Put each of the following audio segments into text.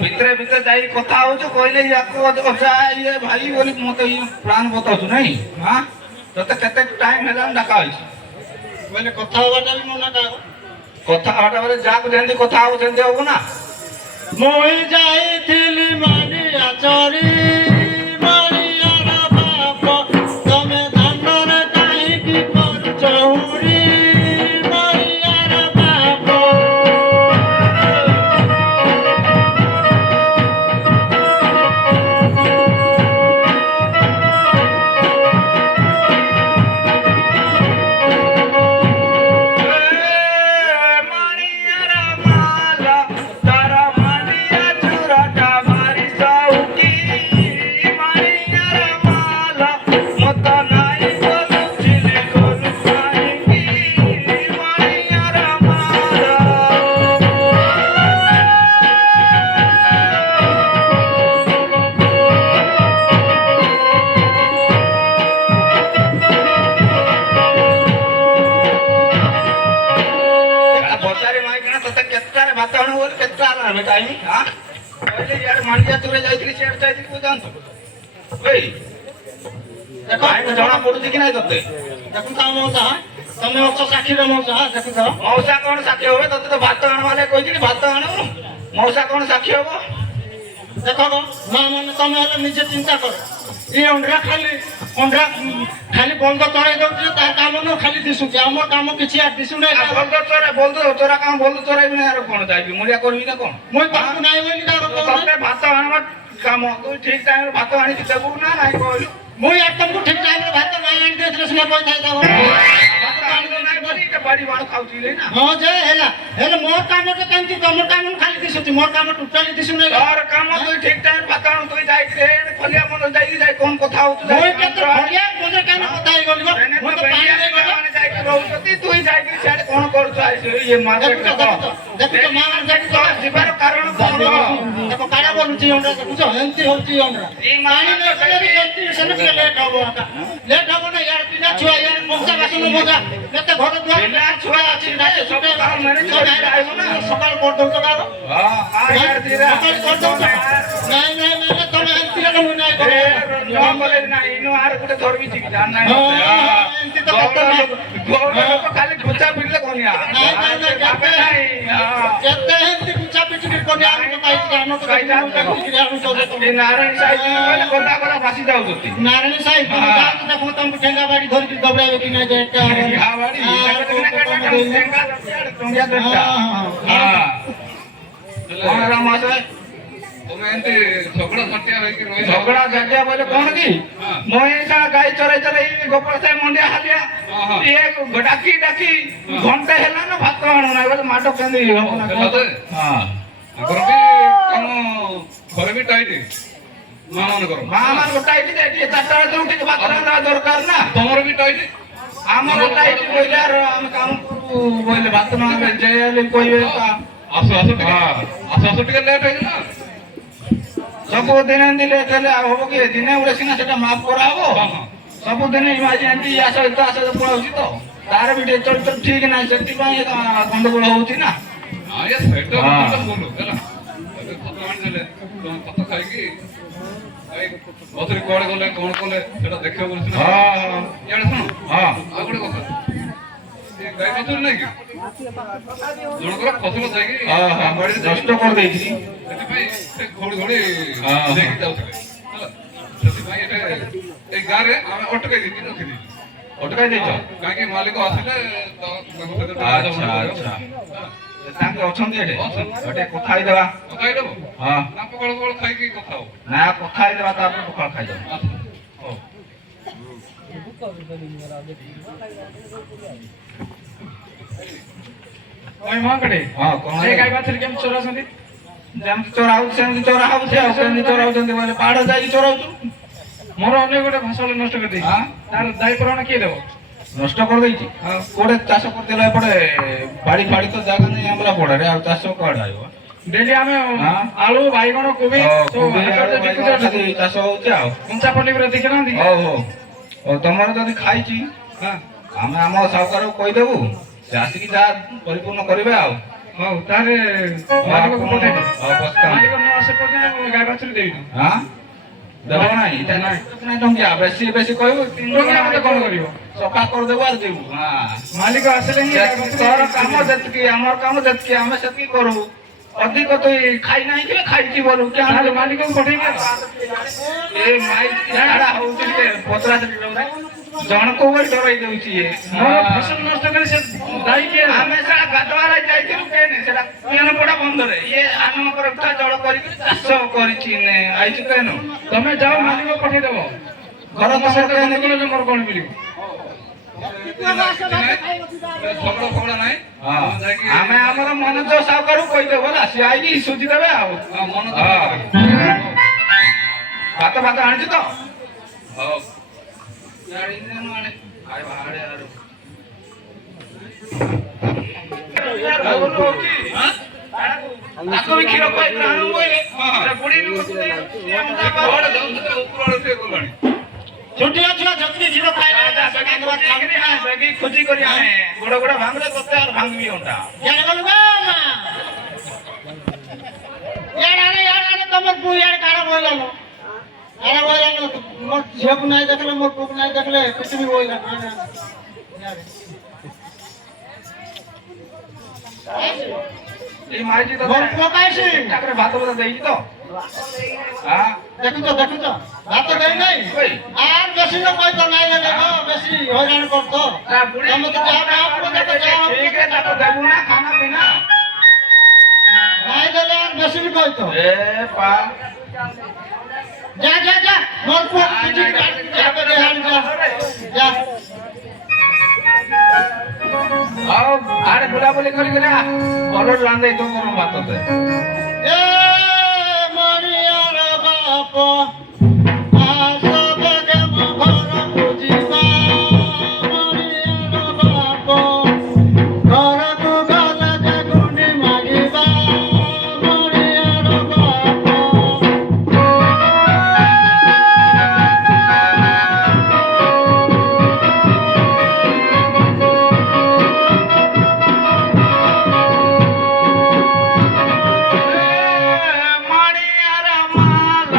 ভিতরে ভিতরে যাই কথা হচ্ছে কইলে ইয়ে ভাই বলি মতো প্রাণ বতাছু নাই হ্যাঁ তোতে কেতে টাইম হেলাম ডাকা হইছে বলে কথা হওয়াটা বি মনে ডাক কথা হটা বলে যাক যেndi কথা হব সেndi হব না মই যাইଥିଲି মানিয়া চরি মানিয়ার বাপ তুমি ধানরে কাহিকি করছ উড়ি মানিয়ার বাপ टाइम हां पहले यार मांडिया तुरे जाईथि सेट जाईथि को जानतो ओए देखो आइ जणा पडुछि कि नै तते देखु ता मौसा तमे मौसा साखी रे मौसा देखु तो मौसा कोन साखी होबे तते तो भात आण वाले कहिथि भात आण मौसा कोन साखी होबो देखो गो मां मन तमे हले निजे चिंता करो ई अंडा खाली बंद तळे दउछि ता काम न खाली दिसुछि हमर काम किछि आ दिसु नै बंद तोरा काम बंद तोरा बिना यार कोन जाइबी मुलिया करबी ना कोन मोय पाकु नै बोली दारो तते भात आण काम तू ठीक टाइम भात आणी देबु ना नै कहलु मोय एकदम ठीक टाइम रे भात नै आणी देथले सुना पय थाइ दारो भात आणी नै बोली के बड़ी बाड़ खाउछि ले ना हां जे हेला मोर काम के केमति तमर काम खाली दिसुछि मोर काम टोटली दिसु नै और काम तू ठीक टाइम भात आण तू जाई रे खलिया मन जाई कोन कथा होतु मोय के तो खलिया मोजे काम कथा ही गलिबो मोय तो पानी दे गलो जाई के रहउती तू जाई के छाड़ कोन करछु आइस ये मार्केट देखु तो मार जाई तो जीवार कारण कोन देखो काया बोलुछि हमरा बुझो हेंती होछि हमरा ई पानी मानी न कले जल्दी से लेट हबो ना यार पिना छुआ यार मौसा बासन मौसा केते घर दुआ पिना छुआ अछि ना सब काम मैंने छोड़ आइबो ना सकाळ कर दउ तो कारो हां आ यार धीरे सकाळ कर दउ नहीं तमे हेंती रे मुई नै करो न बोले ना इनो आर गुटे धरबी छि जान ना हेंती तो गोड़ लोक खाली गुचा पिटले कोनिया केते हेंती गुचा पिटली कोनिया हम काई जानो तो काई जानो ए नारायण साईं बोले कोता कोता फासी जाउ जति नारायण साईं तो देखो तुम ठेंगा बाड़ी धरि के दबरावे कि नै जेटा ठेंगा बाड़ी ठेंगा टंगिया देता हां कोन रामा साईं তুমি এতে ঝগড়া ঝাটিয়া হই কি রই झगड़ा झटिया बोले कोन की मोय सा गाय चरे चरे गोपाल साई मंडिया हालिया ये डाकी डाकी घंटे हेला ना भात आणो ना बोले माटो केंदी हो ना हां আগর বি কাম ঘরে বি টাইটি মা মান করো মা মান গোটাইটি যাইটি চারটা রে উঠি ভাত রান্না দরকার না তোমার বি টাইটি আমার টাইটি কইলে আর আমি কাম করব বলে ভাত না যাইলে কইবে আসো আসো ঠিক আসো আসো ঠিক লেট হই না सब दिन दिले चले हो कि दिन उड़े सिना सेटा माफ करा हो सब दिन इमेजिन ती आसो तो आसो पळौची तो तार भी चल ठीक ना सेति पाए गंडगोल होउची ना हां ये सेट तो बोलो हैला कत मान देले तुम कत खाई की आई बतरी कोड़े गले कोन कोले सेटा देखियो बोलछ ना हां याडे सुनो हां आगुडे कथा ये गाय बतुर नै की जनकर फसल जाई की हां हां बड़ी नष्ट कर देइछि सेति भाई से घोड़ी घोड़ी देखि जाउथले हैला सेति भाई एटा ए गारे हम अटकै दी रखि दी ଅଟକାଇ ଦେଇଛ କାହିଁକି ମାଲିକ ଆସିଲେ ତ ତାଙ୍କ ସହିତ ଟିକେ ଆଚ୍ଛା ବୁଝାବୁଝି ଆଚ୍ଛା କରିବ। ତାଙ୍କେ ଅଛନ୍ତି ଏଠି ଗୋଟେ କଥା ହେଇଦେବା କଥା ହେଇଦେବ ହଁ ନା ପଖାଳ ପଖାଳ ଖାଇକି କଥା ହବ। ନା କଥା ହେଇଦେବା ତାପରେ ପଖାଳ ଖାଇଦେବା ହଉ ଭାଇ ମହାଙ୍କଟେ ହଁ କଣ ସେ ଗାଈ ବାଛୁରୀ କେମିତି ଚରାଉଛନ୍ତି? ଯେମିତି ଚୋରା ହଉଛି ସେମିତି ଚୋରା ହଉଛି ଆଉ କେମିତି ଚୋରାଉଛନ୍ତି ବୋଲେ ପାହାଡ଼ ଯାଇକି ଚୋରାଉଛୁ ମୋର ଅନ୍ୟ ଗୋଟେ ଫସଲ ନଷ୍ଟ କରିଦେଇଛି ହଁ? ତାର ଦାୟୀ ପ୍ରମାଣ କିଏ ଦେବ? ନଷ୍ଟ କରିଦେଇଛି ହଁ। କୋଉଠି ଚାଷ କରିଦେଲା ଏପଟେ ବାଡ଼ି ଫାଡ଼ି ତ ଜାଗା ନାହିଁ ଆମର ପଡ଼େ ଆଉ ଚାଷ କୁଆଡ଼େ ଆଇବ ଡେଲି ଆମେ ହଁ। ଆଳୁ ବାଇଗଣ କୋବି ସବୁ କୋବି, ହାଟରେ ଆଳୁ, ବିକୁଛୁ ବାଇଗଣ ଖାଲି ଚାଷ ହଉଛି ଆଉ କଞ୍ଚା ପନିପରିବା ଦେଖିନାହାନ୍ତି କି? ହଉ ହଉ ହଉ ତମର ଯଦି ଖାଇଛି ହଁ ଆମେ ଆମ ସାହୁକାରକୁ କହିଦେବୁ ସେ ଆସିକି ଯାହା ପରିପୂର୍ଣ୍ଣ କରିବେ ଆଉ ହଉ ତାହେଲେ ମାଲିକକୁ ପଠେଇବେ ହଉ ବସ୍ତା ମାଲିକ ନ ଆସେ ପର୍ଯ୍ୟନ୍ତ ମୁଁ ଗାଈ ବାଛୁରୀ ଦେବିନି। ହଁ ଦେବ ନାହିଁ ଏଇଟା ନାଇଁ। ନାଇଁ ଟଙ୍କିଆ ବେଶୀ ବେଶୀ କହିବୁ ଟଙ୍କିଆ ମତେ କଣ କରିବ? ସଫା କରିଦେବୁ ଆଉ ଦେବୁ ହଁ ମାଲିକ ଆସିଲେ ହିଁ ଗାଈ ବାଛୁରୀ ତୋର କାମ ଯେତିକି ଆମର କାମ ଯେତିକି ଆମେ ସେତିକି କରୁ ଅଧିକ ତୁଇ ଖାଇ ନାହିଁ କି ଖାଇଛି ବୋଲୁ କି ତାହେଲେ ମାଲିକକୁ ପଠେଇବି ଆଉ। ଏ ମାଇ ଝାଡା ହଉଛି ଟିକେ ପତଳା ଜଣକୁ ବୋଲି ଡରେଇ ଦଉଛି ଇଏ ମୋର ଫସଲ ନଷ୍ଟ କରି ସେ ଦାୟୀ କିଏ? ଆମେ ସେଟା ଗାଧୁଆରେ ଯାଇଥିଲୁ କେନେ ସେଟା ପିଅନ ପଡା ବନ୍ଧରେ ଇଏ ଆନଙ୍କର ଉଠା ଜଳ କରିକି ଚାଷ କରିଛି ନେ ଆଇଛୁ କେନ ତମେ ଯାଅ ମାଲିକ ପଠେଇଦବ ଘର ତମ ସହିତ ତମର ଗଣ୍ଡଗୋଳ ହେଲେ ମୋର କଣ ମିଳିବ? ଝଗଡ଼ା ଫଗଡ଼ା ନାହିଁ ହଁ ତମେ ଯାଇକି ଆମେ ଆମର ମନୋଜ ସାହୁକାରକୁ କହିଦେବୁ ହେଲା ସିଏ ଆଇକି ସୁଝି ଦେବେ ଆଉ ହଁ, ମନ ତ ହଁ। ଭାତ ଭାତ ଆଣିଛୁ ତ ହଉ ତାକୁ ବି କ୍ଷୀର ଖୁଆଇକି ଆଣୁ ବୋଇଲେ ବୁଢୀ କୁଆଡ଼େ ଯାଉଥିଲେ ଉପର ଆଡ଼େ ଟିକେ ଗଲାଣି ଛୋଟିଆ ଛୁଆ ଯତ୍ନି କ୍ଷୀର ଖାଇଲେ ଖୋଜି କରି ଆଣେ ଗୋଡ ଗୋଡ ଭାଙ୍ଗରେ ତତେ ଆଉ ଭାଙ୍ଗିବି ଅଣ୍ଟା ଜାଣିଗଲୁ ବା ମା ଇଆଡ଼େ ଆଣେ ତମର ପୁଅ ଇଆଡ଼େ କାଣ ବଇଲାନ କାଣ ବଇଲାନ ମୋର ଝିଅକୁ ନାଇଁ ଦେଖିଲେ ମୋର ପୁଅକୁ ନାଇଁ ଦେଖିଲେ କିଛି ବି ବଇଲା এই মাইজি তো ମୋର ପୁଅ କାହିଁକି ঠাকুরে ভাত ভাত ଦେଇଛି ତ হ্যাঁ ଦେଖୁଛ ଭାତ ଦେଇ ନାହିଁ আর বেশি লোক কইতো নাই দেলে গো বেশি হইরাণ করতো না বুড়ি তুমি তো যাও না পুরো দেখো যাও ঠিক আছে তাকে দেবো না খানা পিনা নাই দেলে আর বেশি বি কইতো এ পা যা মোর পুଅ কিছু যাবে রে হাল যা ଆଉ ଆଡେ ବୁଲାବୁଲି କରିକିନା ଭଲ ରାନ୍ଧେଇ ତ ଗରମ ଭାତ ଦେ এ মরিয়ার বাপ আসবে গে ঘর বুঝিবা মরিয়ার বাপ ঘরকু গলা জাগুনি মাগিবা মরিয়ার বাপ মানিয়ার মাল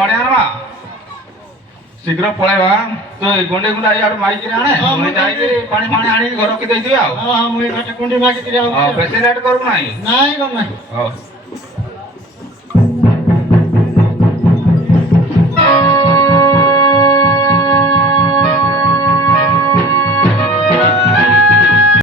ମଣି ଆଣବା ଶୀଘ୍ର ପଳେଇବା ତ ଗୁଣ୍ଡେ ଗୁଣ୍ଡା ଇଆଡୁ ମାଇକିରି ଆଣେ ହଁ, ମୁଁ ଯାଇକି ପାଣି ଫାଣି ଆଣିକି ଘର ରଖିଦେଇଥିବେ ଆଉ ହଁ ମୁଁ ଏ ଘାଟ କୁଣ୍ଡି ମାଗିକିରି ଆଉ ବେଶୀ ଲେଟ୍ କରିବୁ ନାହିଁ ନାଇଁ ଗମ ନାହିଁ ହଉ